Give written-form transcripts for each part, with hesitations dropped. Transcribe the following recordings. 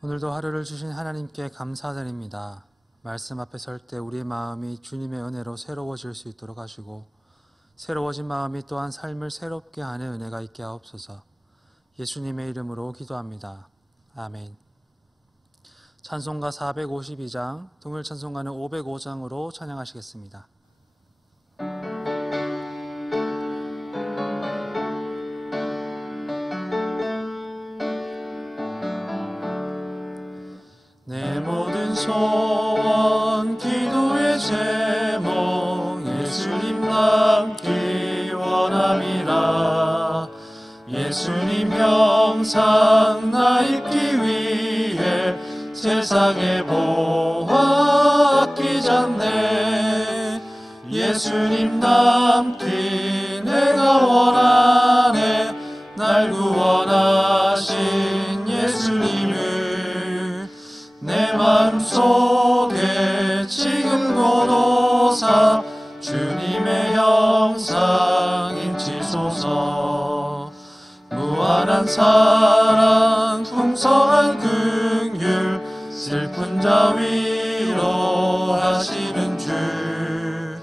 오늘도 하루를 주신 하나님께 감사드립니다. 말씀 앞에 설 때 우리의 마음이 주님의 은혜로 새로워질 수 있도록 하시고 새로워진 마음이 또한 삶을 새롭게 하는 은혜가 있게 하옵소서. 예수님의 이름으로 기도합니다. 아멘. 찬송가 452장, 동일 찬송가는 505장으로 찬양하시겠습니다. 내 모든 소원 기도의 제목 예수님 닮기 원함이라. 예수님 형상 나 입기 위해 세상에 보아 아끼잖네. 예수님 닮기 내가 원하네. 날 구원하신 예수님을 내 마음속에 지금 고도사 주님의 형상 인치소서. 무한한 사랑 풍성한 긍휼 슬픈 자 위로하시는 주.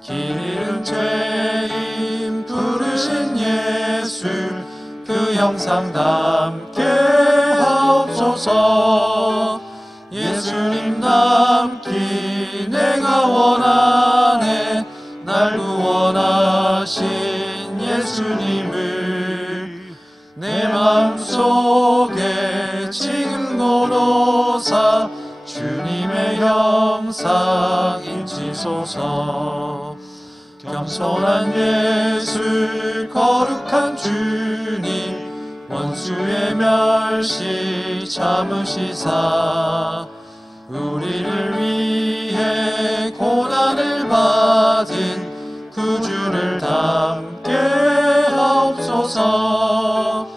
길 잃은 죄인 부르신 예수 그 형상 닮게 하옵소서. 예수님 닮기 내가 원하네. 날 구원하신 예수님을 내 마음속에 지금 고도사 주님의 형상 인치소서. 겸손한 예수 거룩한 주님 원수의 멸시 참으시사 우리를 위해 고난을 받은 구주를 닮게 하옵소서.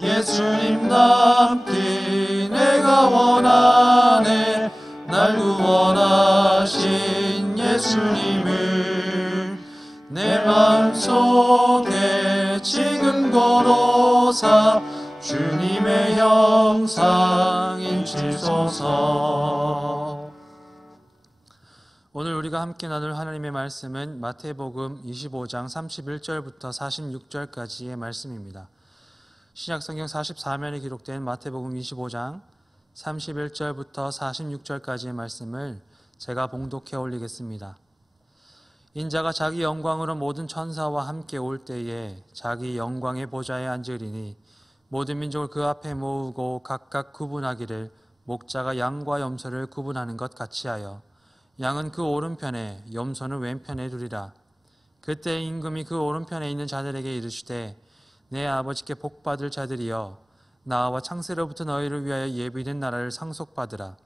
예수님 닮기 내가 원하네. 날 구원하신 예수님을 내 마음속에 지금 고도사 주님의 형상 인치소서. 오늘 우리가 함께 나눌 하나님의 말씀은 마태복음 25장 31절부터 46절까지의 말씀입니다. 신약성경 44면에 기록된 마태복음 25장 31절부터 46절까지의 말씀을 제가 봉독해 올리겠습니다. 인자가 자기 영광으로 모든 천사와 함께 올 때에 자기 영광의 보좌에 앉으리니 모든 민족을 그 앞에 모으고 각각 구분하기를 목자가 양과 염소를 구분하는 것 같이 하여 양은 그 오른편에 염소는 왼편에 두리라. 그때 임금이 그 오른편에 있는 자들에게 이르시되 내 아버지께 복받을 자들이여 나와 창세로부터 너희를 위하여 예비된 나라를 상속받으라.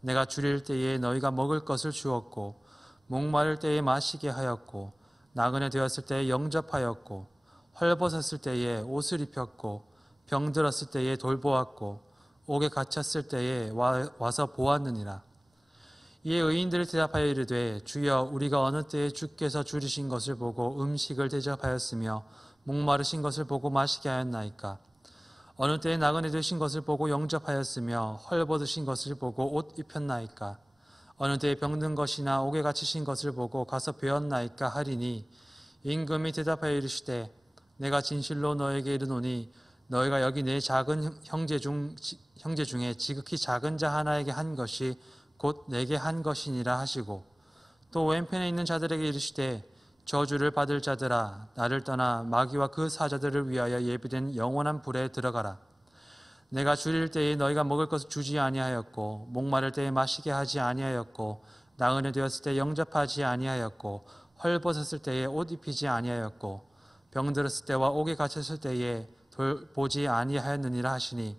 내가 줄일 때에 너희가 먹을 것을 주었고 목마를 때에 마시게 하였고 나그네 되었을 때에 영접하였고 헐벗었을 때에 옷을 입혔고 병들었을 때에 돌보았고 옥에 갇혔을 때에 와서 보았느니라. 이에 의인들이 대답하여 이르되 주여 우리가 어느 때에 주께서 줄이신 것을 보고 음식을 대접하였으며 목마르신 것을 보고 마시게 하였나이까. 어느 때에 나그네 되신 것을 보고 영접하였으며 헐벗으신 것을 보고 옷 입혔나이까. 어느 때에 병든 것이나 옥에 갇히신 것을 보고 가서 배웠나이까 하리니 임금이 대답하여 이르시되 내가 진실로 너에게 이르노니 너희가 여기 내 작은 형제 중에 지극히 작은 자 하나에게 한 것이 곧 내게 한 것이니라 하시고 또 왼편에 있는 자들에게 이르시되 저주를 받을 자들아 나를 떠나 마귀와 그 사자들을 위하여 예비된 영원한 불에 들어가라. 내가 줄일 때에 너희가 먹을 것을 주지 아니하였고 목마를 때에 마시게 하지 아니하였고 나그네 되었을 때 영접하지 아니하였고 헐벗었을 때에 옷 입히지 아니하였고 병들었을 때와 옥에 갇혔을 때에 돌보지 아니하였느니라 하시니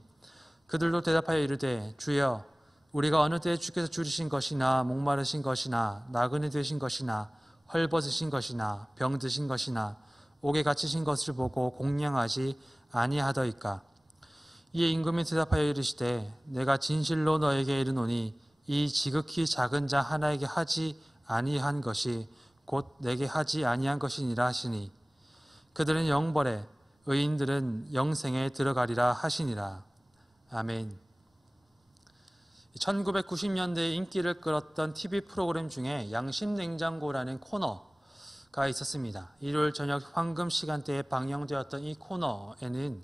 그들도 대답하여 이르되 주여 우리가 어느 때에 주께서 줄이신 것이나 목마르신 것이나 나그네 되신 것이나 헐벗으신 것이나 병드신 것이나 옥에 갇히신 것을 보고 공양하지 아니하더이까. 이에 임금이 대답하여 이르시되 내가 진실로 너에게 이르노니 이 지극히 작은 자 하나에게 하지 아니한 것이 곧 내게 하지 아니한 것이니라 하시니 그들은 영벌에 의인들은 영생에 들어가리라 하시니라. 아멘. 1990년대에 인기를 끌었던 TV 프로그램 중에 양심냉장고라는 코너가 있었습니다. 일요일 저녁 황금 시간대에 방영되었던 이 코너에는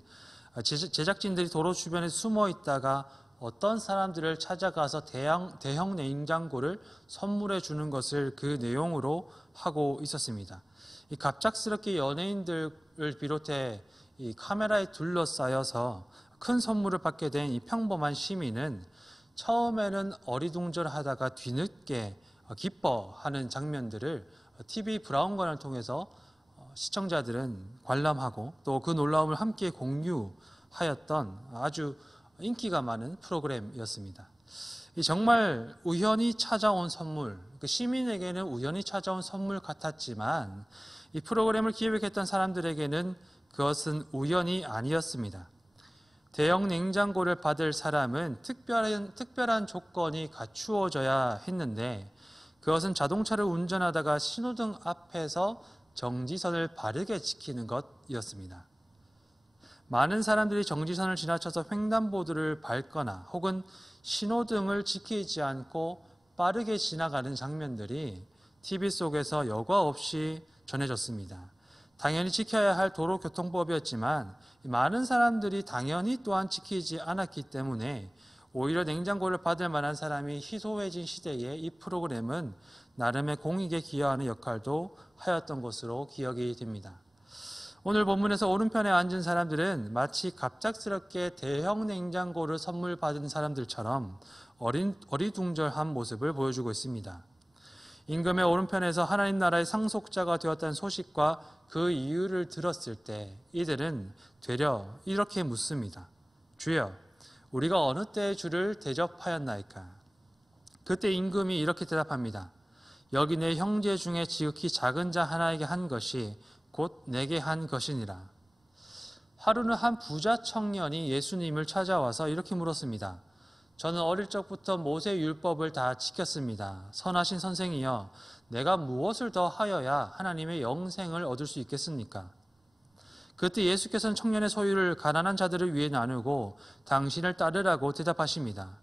제작진들이 도로 주변에 숨어 있다가 어떤 사람들을 찾아가서 대형 냉장고를 선물해 주는 것을 그 내용으로 하고 있었습니다. 이 갑작스럽게 연예인들을 비롯해 이 카메라에 둘러싸여서 큰 선물을 받게 된 이 평범한 시민은 처음에는 어리둥절하다가 뒤늦게 기뻐하는 장면들을 TV 브라운관을 통해서 시청자들은 관람하고 또 그 놀라움을 함께 공유하였던 아주 인기가 많은 프로그램이었습니다. 정말 우연히 찾아온 선물, 시민에게는 우연히 찾아온 선물 같았지만 이 프로그램을 기획했던 사람들에게는 그것은 우연이 아니었습니다. 대형 냉장고를 받을 사람은 특별한 조건이 갖추어져야 했는데 그것은 자동차를 운전하다가 신호등 앞에서 정지선을 바르게 지키는 것이었습니다. 많은 사람들이 정지선을 지나쳐서 횡단보도를 밟거나 혹은 신호등을 지키지 않고 빠르게 지나가는 장면들이 TV 속에서 여과 없이 전해졌습니다. 당연히 지켜야 할 도로교통법이었지만 많은 사람들이 당연히 또한 지키지 않았기 때문에 오히려 냉장고를 받을 만한 사람이 희소해진 시대에 이 프로그램은 나름의 공익에 기여하는 역할도 하였던 것으로 기억이 됩니다. 오늘 본문에서 오른편에 앉은 사람들은 마치 갑작스럽게 대형 냉장고를 선물 받은 사람들처럼 어리둥절한 모습을 보여주고 있습니다. 임금의 오른편에서 하나님 나라의 상속자가 되었다는 소식과 그 이유를 들었을 때 이들은 되려 이렇게 묻습니다. 주여, 우리가 어느 때에 주를 대접하였나이까? 그때 임금이 이렇게 대답합니다. 여기 내 형제 중에 지극히 작은 자 하나에게 한 것이 곧 내게 한 것이니라. 하루는 한 부자 청년이 예수님을 찾아와서 이렇게 물었습니다. 저는 어릴 적부터 모세 율법을 다 지켰습니다. 선하신 선생이여, 내가 무엇을 더 하여야 하나님의 영생을 얻을 수 있겠습니까? 그때 예수께서는 청년의 소유를 가난한 자들을 위해 나누고 당신을 따르라고 대답하십니다.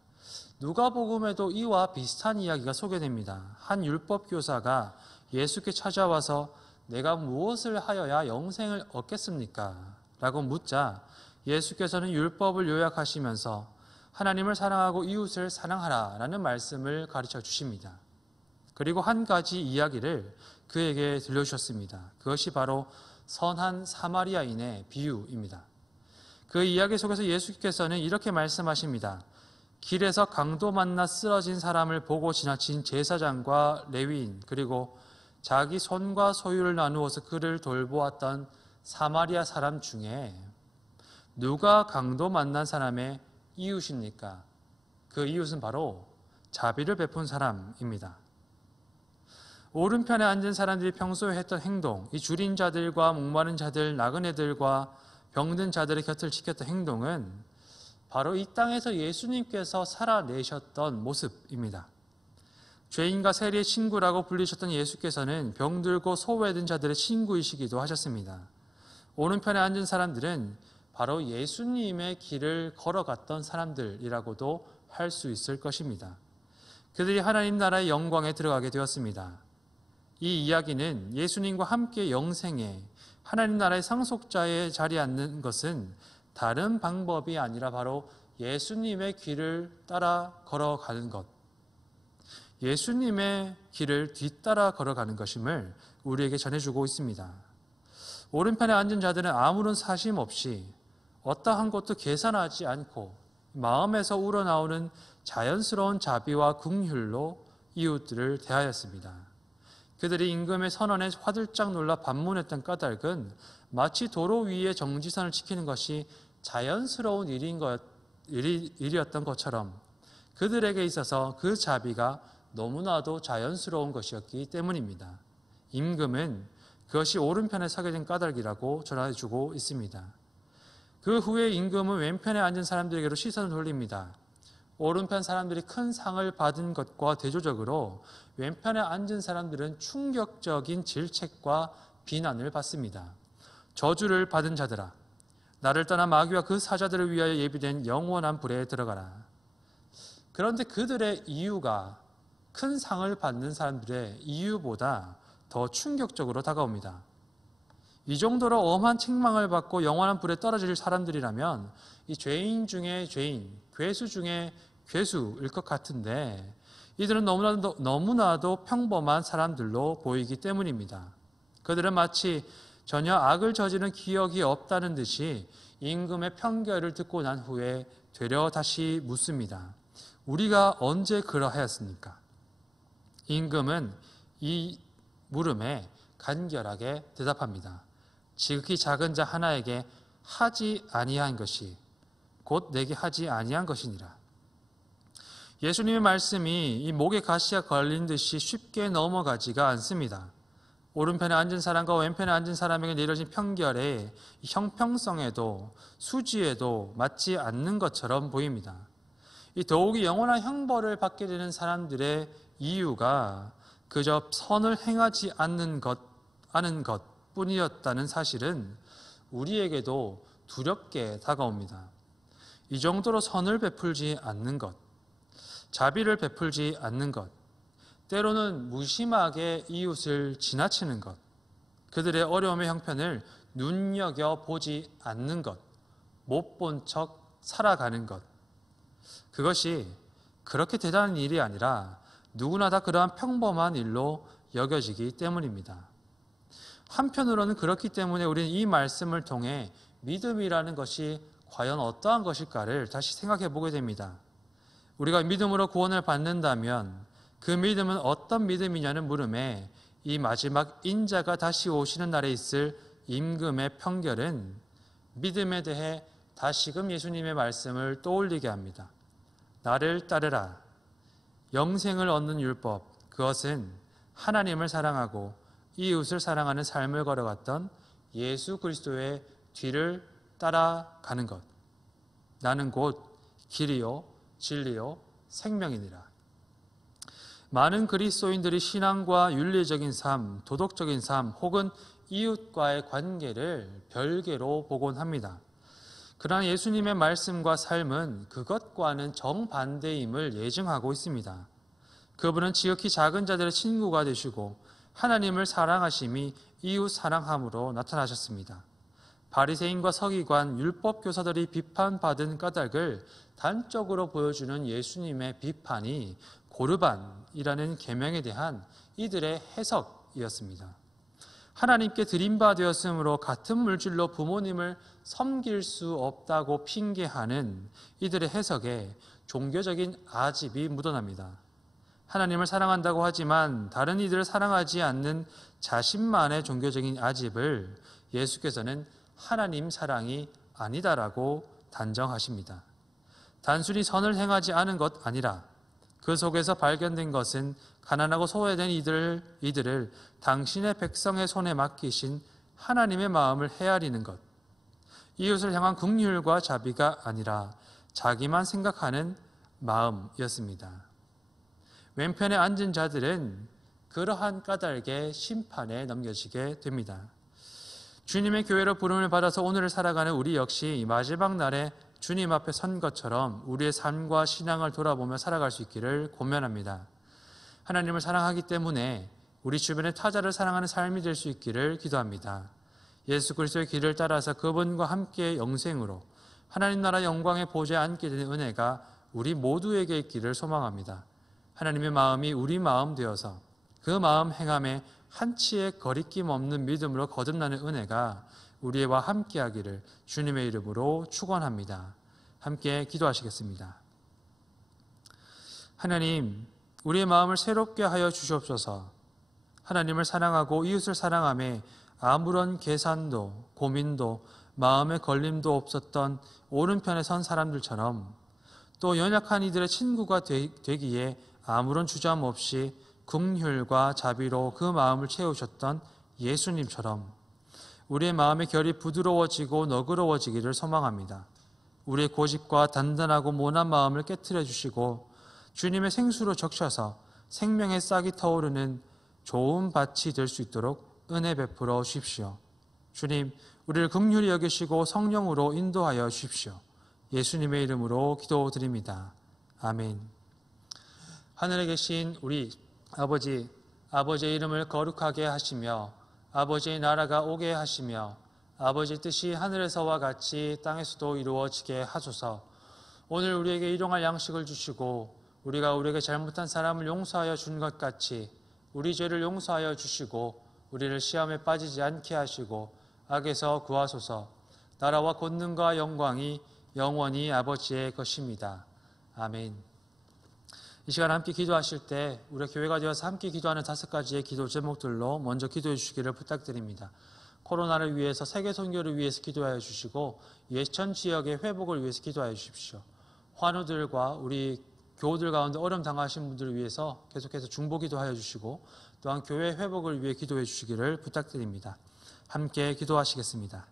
누가복음에도 이와 비슷한 이야기가 소개됩니다. 한 율법 교사가 예수께 찾아와서 내가 무엇을 하여야 영생을 얻겠습니까? 라고 묻자 예수께서는 율법을 요약하시면서 하나님을 사랑하고 이웃을 사랑하라 라는 말씀을 가르쳐 주십니다. 그리고 한 가지 이야기를 그에게 들려주셨습니다. 그것이 바로 선한 사마리아인의 비유입니다. 그 이야기 속에서 예수께서는 이렇게 말씀하십니다. 길에서 강도 만나 쓰러진 사람을 보고 지나친 제사장과 레위인 그리고 자기 손과 소유를 나누어서 그를 돌보았던 사마리아 사람 중에 누가 강도 만난 사람의 이웃입니까? 그 이웃은 바로 자비를 베푼 사람입니다. 오른편에 앉은 사람들이 평소에 했던 행동, 이 줄인 자들과 목마른 자들, 나그네들과 병든 자들의 곁을 지켰던 행동은 바로 이 땅에서 예수님께서 살아내셨던 모습입니다. 죄인과 세리의 친구라고 불리셨던 예수께서는 병들고 소외된 자들의 친구이시기도 하셨습니다. 오른편에 앉은 사람들은 바로 예수님의 길을 걸어갔던 사람들이라고도 할 수 있을 것입니다. 그들이 하나님 나라의 영광에 들어가게 되었습니다. 이 이야기는 예수님과 함께 영생에 하나님 나라의 상속자의 자리에 앉는 것은 다른 방법이 아니라 바로 예수님의 길을 따라 걸어가는 것, 예수님의 길을 뒤따라 걸어가는 것임을 우리에게 전해주고 있습니다. 오른편에 앉은 자들은 아무런 사심 없이 어떠한 것도 계산하지 않고 마음에서 우러나오는 자연스러운 자비와 긍휼로 이웃들을 대하였습니다. 그들이 임금의 선언에 화들짝 놀라 반문했던 까닭은 마치 도로 위에 정지선을 지키는 것이 자연스러운 일이었던 것처럼 그들에게 있어서 그 자비가 너무나도 자연스러운 것이었기 때문입니다. 임금은 그것이 오른편에 서게 된 까닭이라고 전해주고 있습니다. 그 후에 임금은 왼편에 앉은 사람들에게로 시선을 돌립니다. 오른편 사람들이 큰 상을 받은 것과 대조적으로 왼편에 앉은 사람들은 충격적인 질책과 비난을 받습니다. 저주를 받은 자들아, 나를 떠나 마귀와 그 사자들을 위하여 예비된 영원한 불에 들어가라. 그런데 그들의 이유가 큰 상을 받는 사람들의 이유보다 더 충격적으로 다가옵니다. 이 정도로 엄한 책망을 받고 영원한 불에 떨어질 사람들이라면 이 죄인 중에 죄인, 괴수 중에 괴수일 것 같은데 이들은 너무나도 평범한 사람들로 보이기 때문입니다. 그들은 마치 전혀 악을 저지른 기억이 없다는 듯이 임금의 편결을 듣고 난 후에 되려 다시 묻습니다. 우리가 언제 그러하였습니까? 임금은 이 물음에 간결하게 대답합니다. 지극히 작은 자 하나에게 하지 아니한 것이 곧 내게 하지 아니한 것이니라. 예수님의 말씀이 이 목에 가시가 걸린 듯이 쉽게 넘어가지가 않습니다. 오른편에 앉은 사람과 왼편에 앉은 사람에게 내려진 편결의 형평성에도 수지에도 맞지 않는 것처럼 보입니다. 이 더욱이 영원한 형벌을 받게 되는 사람들의 이유가 그저 선을 행하지 않는 것 뿐이었다는 사실은 우리에게도 두렵게 다가옵니다. 이 정도로 선을 베풀지 않는 것, 자비를 베풀지 않는 것, 때로는 무심하게 이웃을 지나치는 것, 그들의 어려움의 형편을 눈여겨보지 않는 것, 못 본 척 살아가는 것, 그것이 그렇게 대단한 일이 아니라 누구나 다 그러한 평범한 일로 여겨지기 때문입니다. 한편으로는 그렇기 때문에 우리는 이 말씀을 통해 믿음이라는 것이 과연 어떠한 것일까를 다시 생각해 보게 됩니다. 우리가 믿음으로 구원을 받는다면 그 믿음은 어떤 믿음이냐는 물음에 이 마지막 인자가 다시 오시는 날에 있을 임금의 편결은 믿음에 대해 다시금 예수님의 말씀을 떠올리게 합니다. 나를 따르라. 영생을 얻는 율법, 그것은 하나님을 사랑하고 이웃을 사랑하는 삶을 걸어갔던 예수 그리스도의 뒤를 따라가는 것. 나는 곧 길이요 진리요 생명이니라. 많은 그리스도인들이 신앙과 윤리적인 삶, 도덕적인 삶 혹은 이웃과의 관계를 별개로 보곤 합니다. 그러나 예수님의 말씀과 삶은 그것과는 정반대임을 예증하고 있습니다. 그분은 지극히 작은 자들의 친구가 되시고 하나님을 사랑하심이 이웃 사랑함으로 나타나셨습니다. 바리새인과 서기관, 율법 교사들이 비판받은 까닭을 단적으로 보여주는 예수님의 비판이 고르반이라는 계명에 대한 이들의 해석이었습니다. 하나님께 드림바 되었으므로 같은 물질로 부모님을 섬길 수 없다고 핑계하는 이들의 해석에 종교적인 아집이 묻어납니다. 하나님을 사랑한다고 하지만 다른 이들을 사랑하지 않는 자신만의 종교적인 아집을 예수께서는 하나님 사랑이 아니다라고 단정하십니다. 단순히 선을 행하지 않은 것 아니라 그 속에서 발견된 것은 가난하고 소외된 이들을 당신의 백성의 손에 맡기신 하나님의 마음을 헤아리는 것, 이웃을 향한 긍휼과 자비가 아니라 자기만 생각하는 마음이었습니다. 왼편에 앉은 자들은 그러한 까닭에 심판에 넘겨지게 됩니다. 주님의 교회로 부름을 받아서 오늘을 살아가는 우리 역시 마지막 날에 주님 앞에 선 것처럼 우리의 삶과 신앙을 돌아보며 살아갈 수 있기를 고면합니다. 하나님을 사랑하기 때문에 우리 주변의 타자를 사랑하는 삶이 될 수 있기를 기도합니다. 예수 그리스도의 길을 따라서 그분과 함께 영생으로 하나님 나라 영광의 보좌에 앉게 되는 은혜가 우리 모두에게 있기를 소망합니다. 하나님의 마음이 우리 마음 되어서 그 마음 행함에 한치의 거리낌 없는 믿음으로 거듭나는 은혜가 우리와 함께하기를 주님의 이름으로 축원합니다. 함께 기도하시겠습니다. 하나님, 우리의 마음을 새롭게 하여 주시옵소서. 하나님을 사랑하고 이웃을 사랑함에 아무런 계산도 고민도 마음의 걸림도 없었던 오른편에 선 사람들처럼 또 연약한 이들의 친구가 되기에 아무런 주저함 없이 긍휼과 자비로 그 마음을 채우셨던 예수님처럼 우리의 마음의 결이 부드러워지고 너그러워지기를 소망합니다. 우리의 고집과 단단하고 모난 마음을 깨트려 주시고 주님의 생수로 적셔서 생명의 싹이 터오르는 좋은 밭이 될 수 있도록 은혜 베풀어 주십시오. 주님, 우리를 긍휼히 여기시고 성령으로 인도하여 주십시오. 예수님의 이름으로 기도드립니다. 아멘. 하늘에 계신 우리 아버지, 아버지의 이름을 거룩하게 하시며 아버지의 나라가 오게 하시며 아버지의 뜻이 하늘에서와 같이 땅에서도 이루어지게 하소서. 오늘 우리에게 일용할 양식을 주시고 우리가 우리에게 잘못한 사람을 용서하여 준 것 같이 우리 죄를 용서하여 주시고 우리를 시험에 빠지지 않게 하시고 악에서 구하소서. 나라와 권능과 영광이 영원히 아버지의 것입니다. 아멘. 이 시간 함께 기도하실 때 우리 교회가 되어서 함께 기도하는 5가지의 기도 제목들로 먼저 기도해 주시기를 부탁드립니다. 코로나를 위해서 세계 선교를 위해서 기도하여 주시고 예천 지역의 회복을 위해서 기도하여 주십시오. 환우들과 우리 교우들 가운데 어려움 당하신 분들을 위해서 계속해서 중보 기도하여 주시고 또한 교회 회복을 위해 기도해 주시기를 부탁드립니다. 함께 기도하시겠습니다.